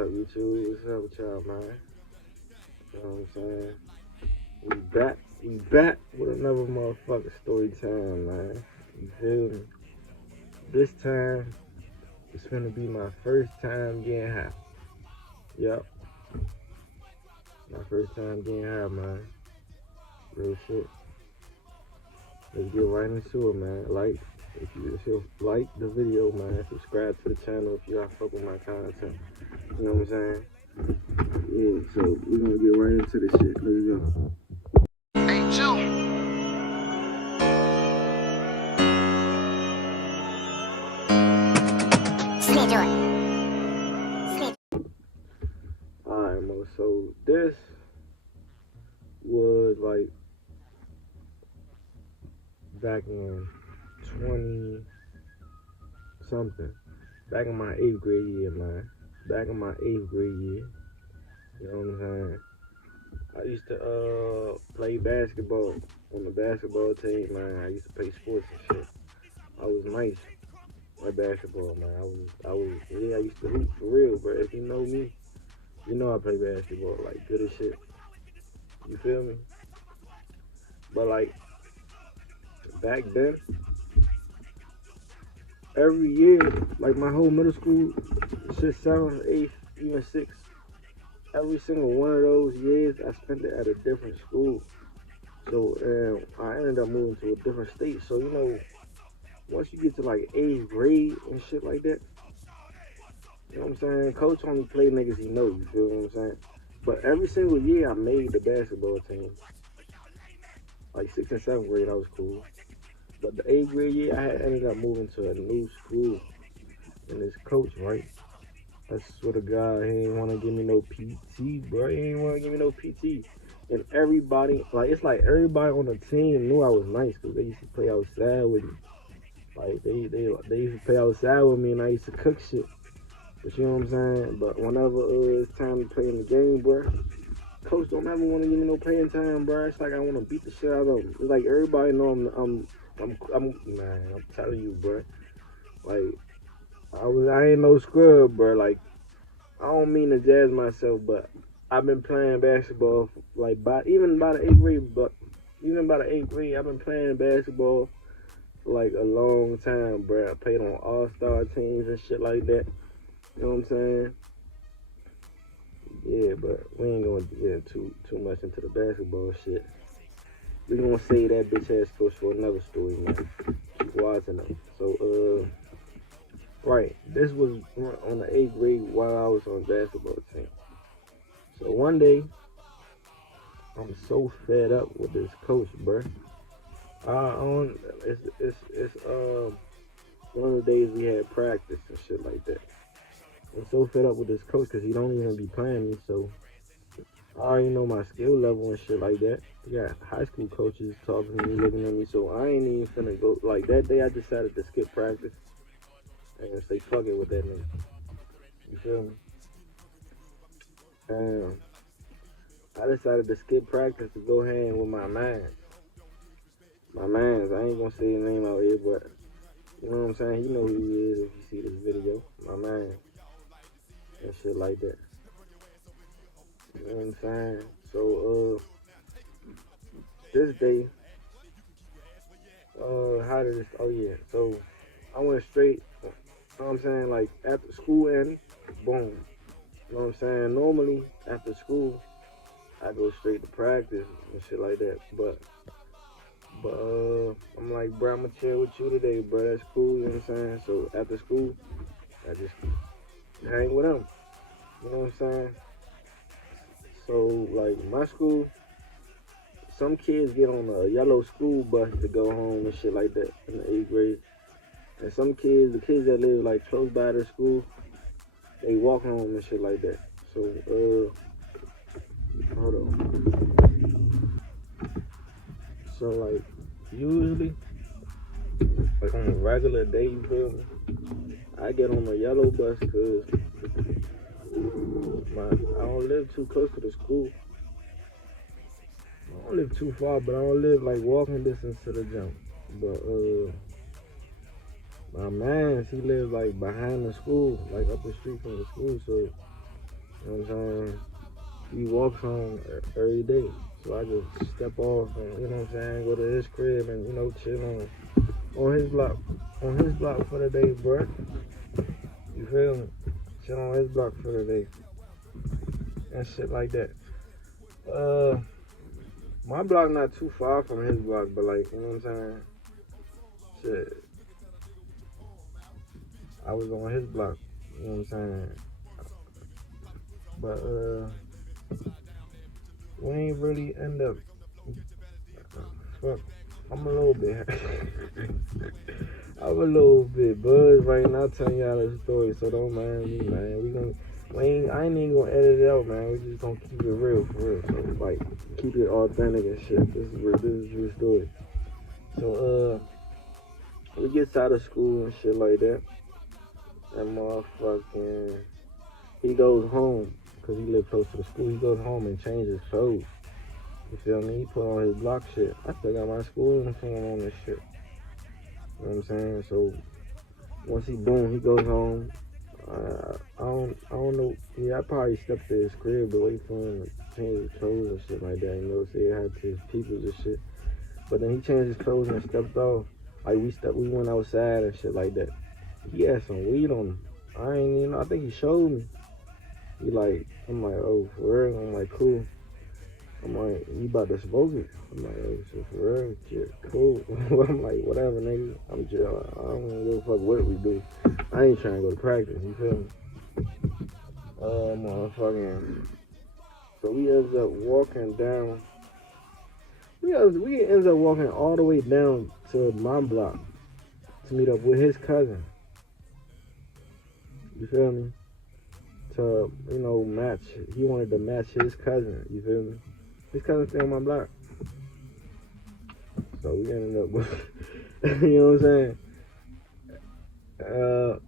up, YouTube? What's up with y'all, man? You know what I'm saying? We back with another motherfucking story time, man. You feel me? This time, it's gonna be my first time getting high. Yup. My first time getting high, man. Real shit. Let's get right into it, man. If you like the video, man, subscribe to the channel if y'all fuck with my content. You know what I'm saying? Yeah, so we're gonna get right into this shit. Let's go. Hey, Joe. Alright, Mo, so this was like back in 20 something. Back in my 8th grade year, man. Back in my 8th grade year. You know what I'm saying? I used to play basketball on the basketball team, man. I used to play sports and shit. I was nice at basketball, man. I used to hoop for real, bro. If you know me, you know I play basketball, like, good as shit. You feel me? But, like, back then, every year, like, my whole middle school, 6th, 7th, 8th, even 6th, every single one of those years, I spent it at a different school. So, I ended up moving to a different state. So, you know, once you get to, like, 8th grade and shit like that, you know what I'm saying? Coach only play niggas he know, you feel what I'm saying? But every single year, I made the basketball team. Like, 6th and 7th grade, I was cool. But the 8th grade year, I had ended up moving to a new school. And this coach, right? I swear to God, he ain't want to give me no PT, bro. He ain't want to give me no PT. And everybody, like, it's like everybody on the team knew I was nice because they used to play outside with me. Like, they used to play outside with me and I used to cook shit. But you know what I'm saying? But whenever it's time to play in the game, bro, coach don't ever want to give me no playing time, bro. It's like I want to beat the shit out of them. It's like everybody know I'm man, I'm telling you, bro. Like, I ain't no scrub, bro. Like, I don't mean to jazz myself, but I've been playing basketball like even by the 8th grade, I've been playing basketball for like a long time, bro. I played on all-star teams and shit like that. You know what I'm saying? Yeah, but we ain't gonna get too much into the basketball shit. We gonna save that bitch ass coach for another story, man. Keep watching them. So, right, this was on the 8th grade while I was on the basketball team. So one day, I'm so fed up with this coach, bruh. It's one of the days we had practice and shit like that. I'm so fed up with this coach because he don't even be playing me, so I already know my skill level and shit like that. We got high school coaches talking to me, looking at me, so I ain't even finna go. Like, that day I decided to skip practice and say fuck it with that nigga. You feel me? And I decided to skip practice to go hang with my mans. My mans, I ain't gonna say his name out here, but you know what I'm saying? You know who he is if you see this video. My man. And shit like that. You know what I'm saying? So, this day, how did this, oh yeah, so I went straight, you know what I'm saying, like, after school ended, boom. You know what I'm saying? Normally, after school, I go straight to practice and shit like that, but I'm like, bro, I'm gonna chill with you today, bro, that's cool, you know what I'm saying? So, after school, I just hang with him, you know what I'm saying? So, like, my school, some kids get on a yellow school bus to go home and shit like that in the 8th grade. And some kids, the kids that live, like, close by their school, they walk home and shit like that. So, hold on. So, like, usually, like, on a regular day, you feel me? I get on a yellow bus because I don't live too close to the school. I don't live too far, but I don't live, like, walking distance to the jump. But, my man, he lives, like, behind the school, like, up the street from the school, so You know what I'm saying? He walks home every day. So I just step off and, you know what I'm saying, go to his crib and, you know, chill on his block. On his block for the day, bruh. You feel me? Chill on his block for the day. And shit like that. My block not too far from his block, but like, you know what I'm saying? Shit. I was on his block, you know what I'm saying? But we ain't really end up fuck. I'm a little bit I'm a little bit buzzed right now telling y'all this story, so don't mind me, man. I ain't even gonna edit it out, man. We just gonna keep it real for real. So like keep it authentic and shit. This is true story. So we gets out of school and shit like that. And motherfucking he goes home because he live close to the school. He goes home and changes clothes. You feel me? He put on his block shit. I still got my school uniform on this shit. You know what I'm saying? So once he he goes home. I don't know. Yeah, I probably stepped to his crib to wait for him to change his clothes and shit like that. You know, say hi to his peoples and shit. But then he changed his clothes and stepped off. Like we went outside and shit like that. He had some weed on him. I ain't even know. I think he showed me. I'm like, oh, for real? I'm like, cool. I'm like, you about to smoke it? I'm like, oh, shit, for real? Shit, cool. I'm like, whatever, nigga. I'm chill. I don't give a fuck what we do. I ain't trying to go to practice, you feel me? Motherfucking. So we ends up walking down. We ends up walking all the way down to my block to meet up with his cousin. You feel me? To, you know, match. He wanted to match his cousin. You feel me? His cousin stay on my block. So we ended up with, you know what I'm saying?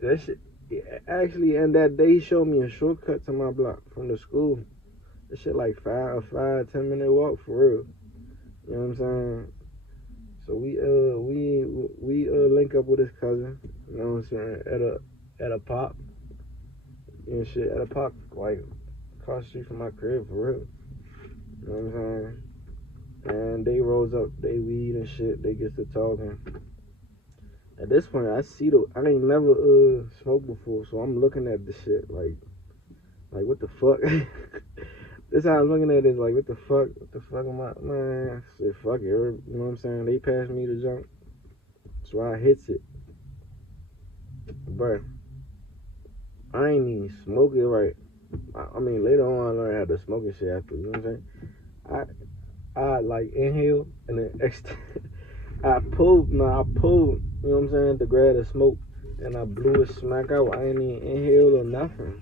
That shit, actually, and that day he showed me a shortcut to my block from the school. That shit like 10 minute walk for real. You know what I'm saying? So we link up with his cousin. You know what I'm saying? At a pop and shit. At a pop like across the street from my crib for real. You know what I'm saying? And they rolls up they weed and shit. They get to talking. At this point, I ain't never smoked before, so I'm looking at the shit like what the fuck? This how I'm looking at it, like what the fuck am I, man? I said fuck it, you know what I'm saying? They passed me the junk, so I hits it, bruh. I ain't even smoke it right. I mean later on I learned how to smoke and shit after, you know what I'm saying? I like inhale and then I pulled, you know what I'm saying, to grab the smoke, and I blew it smack out. I ain't even inhaled or nothing.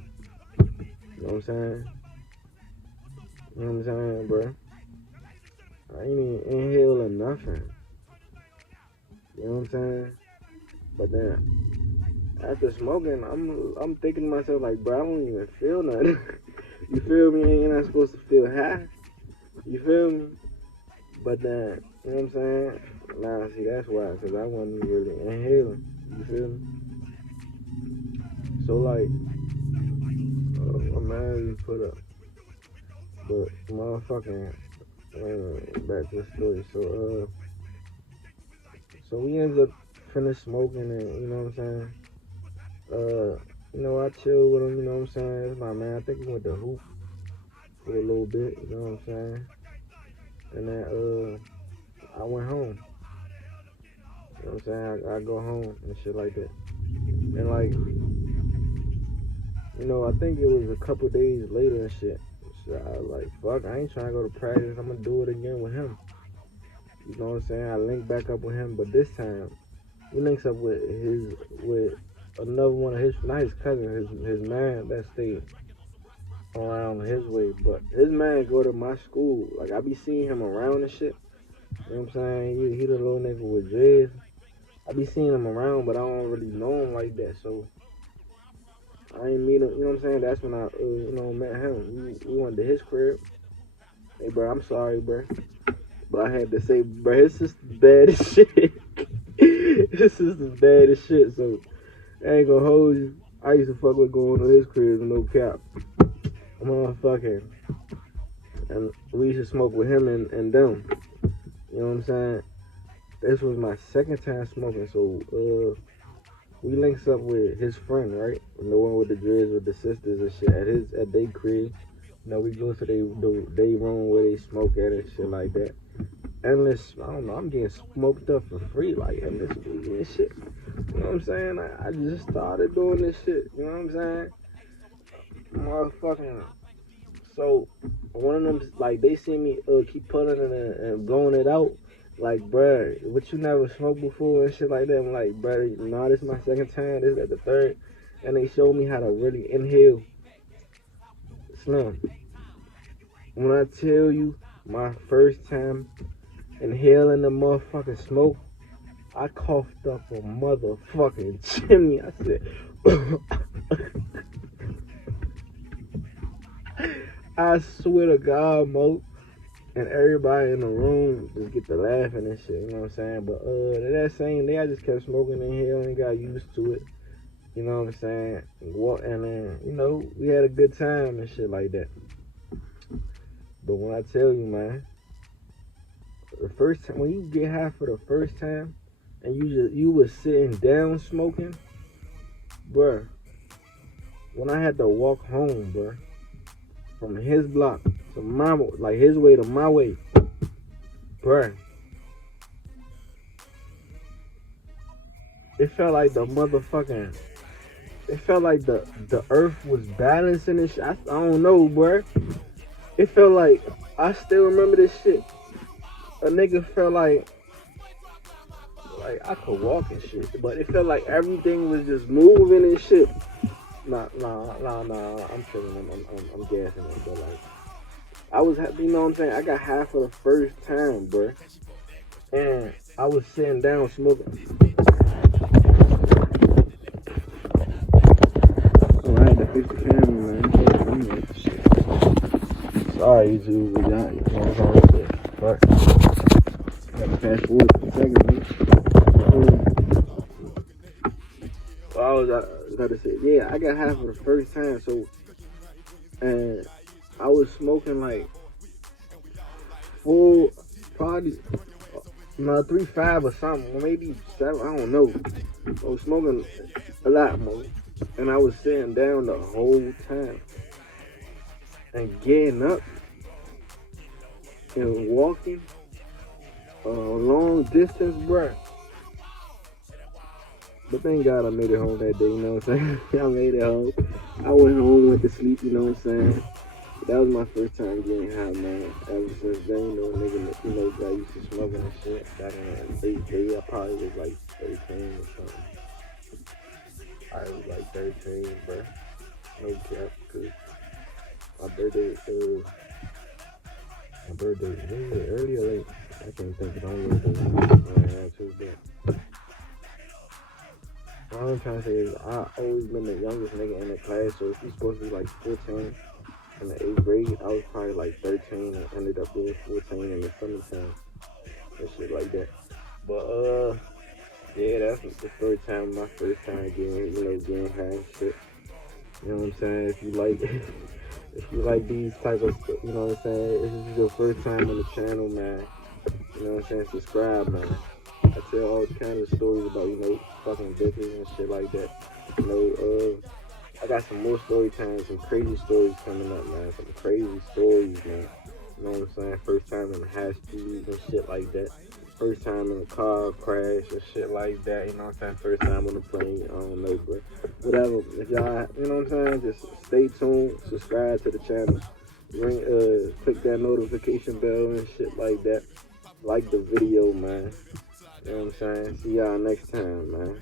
You know what I'm saying? You know what I'm saying, bro? I ain't even inhaled or nothing. You know what I'm saying? But then after smoking, I'm thinking to myself like, bro, I don't even feel nothing. You feel me? You're not supposed to feel high. You feel me? But then, you know what I'm saying? Nah, see, that's why, because I wasn't really inhaling. You feel me? So, like, I'm mad you put up. But, motherfucking, back to the story. So we ended up finished smoking and, you know what I'm saying? You know, I chilled with him, you know what I'm saying? That's my man. I think he went to hoop for a little bit, you know what I'm saying? And then, I went home. You know what I'm saying? I go home and shit like that. And like, you know, I think it was a couple days later and shit. So I was like, fuck, I ain't trying to go to practice. I'm gonna do it again with him. You know what I'm saying? I linked back up with him, but this time he links up with another one of his, not his cousin, his man that stayed around his way. But his man go to my school. Like I be seeing him around and shit. You know what I'm saying? He the little nigga with dreads. I be seeing him around, but I don't really know him like that. So I ain't meet him. You know what I'm saying? That's when I met him. We went to his crib. Hey, bro, I'm sorry, bro. But I had to say, bro, his sister's bad as shit. His sister's bad as shit, so I ain't gonna hold you. I used to fuck with going to his crib, no cap. motherfucking, and we used to smoke with him and them. You know what I'm saying? This was my second time smoking, so we links up with his friend, right? The one with the dreads with the sisters and shit at their crib. You know, we go to they room where they smoke at and shit like that. Endless, I don't know, I'm getting smoked up for free, like endless weed and shit. You know what I'm saying? I just started doing this shit. You know what I'm saying? Motherfucking. So one of them, like, they see me keep putting it and blowing it out. Like, bruh, what you never smoked before and shit like that. I'm like, bruh, nah, this is my second time. This is the third. And they showed me how to really inhale. Slim. When I tell you my first time inhaling the motherfucking smoke, I coughed up a motherfucking chimney. I said, I swear to God, Mo. And everybody in the room just get to laughing and shit, you know what I'm saying? But that same day, I just kept smoking in here and got used to it, you know what I'm saying? And then, you know, we had a good time and shit like that. But when I tell you, man, the first time, when you get high for the first time, and you was sitting down smoking, bruh, when I had to walk home, bruh, from his block to my, like his way to my way, bruh, it felt like the motherfucking, it felt like the earth was balancing and shit. I don't know, bruh. It felt like, I still remember this shit. A nigga felt like I could walk and shit, but it felt like everything was just moving and shit. Nah, I'm tripping, I'm gassing it, but like, I was, you know what I'm saying? I got high for the first time, bruh. And I was sitting down smoking. Oh, I had to fix the camera, man. Sorry, YouTube, we got it. You know what I'm saying? But gotta fast forward for a second, man. I was about to say, yeah, I got high for the first time, so, and I was smoking like full, probably, 3-5 or something, or maybe 7, I don't know. I was smoking a lot more, and I was sitting down the whole time, and getting up, and walking a long distance, bruh. But thank God I made it home that day, you know what I'm saying? I made it home. I went home, went to sleep, you know what I'm saying? But that was my first time getting high, man. Ever since then, you know, nigga, you know, I used to smoking and shit. Back in the 8th grade, I probably was like 13 or something. I was like 13, bruh. No cap, cause my birthday, was it early or late? I can't think, but I don't know too bad. What I'm trying to say is, I always been the youngest nigga in the class, so if you're supposed to be like 14 in the 8th grade, I was probably like 13 and ended up being 14 in the summertime and shit like that. But yeah, that's the first time, my first time getting high and shit. You know what I'm saying? If you like, if you like these type of, you know what I'm saying? If this is your first time on the channel, man, you know what I'm saying? Subscribe, man. I tell all kinds of stories about, you know, fucking bitches and shit like that. You know, I got some more story times, some crazy stories coming up, man. Some crazy stories, man. You know what I'm saying? First time in the high speeds and shit like that. First time in a car crash and shit like that. You know what I'm saying? First time on a plane. I don't know, but whatever. If y'all, you know what I'm saying? Just stay tuned. Subscribe to the channel. Click that notification bell and shit like that. Like the video, man. You know what I'm saying? See y'all next time, man.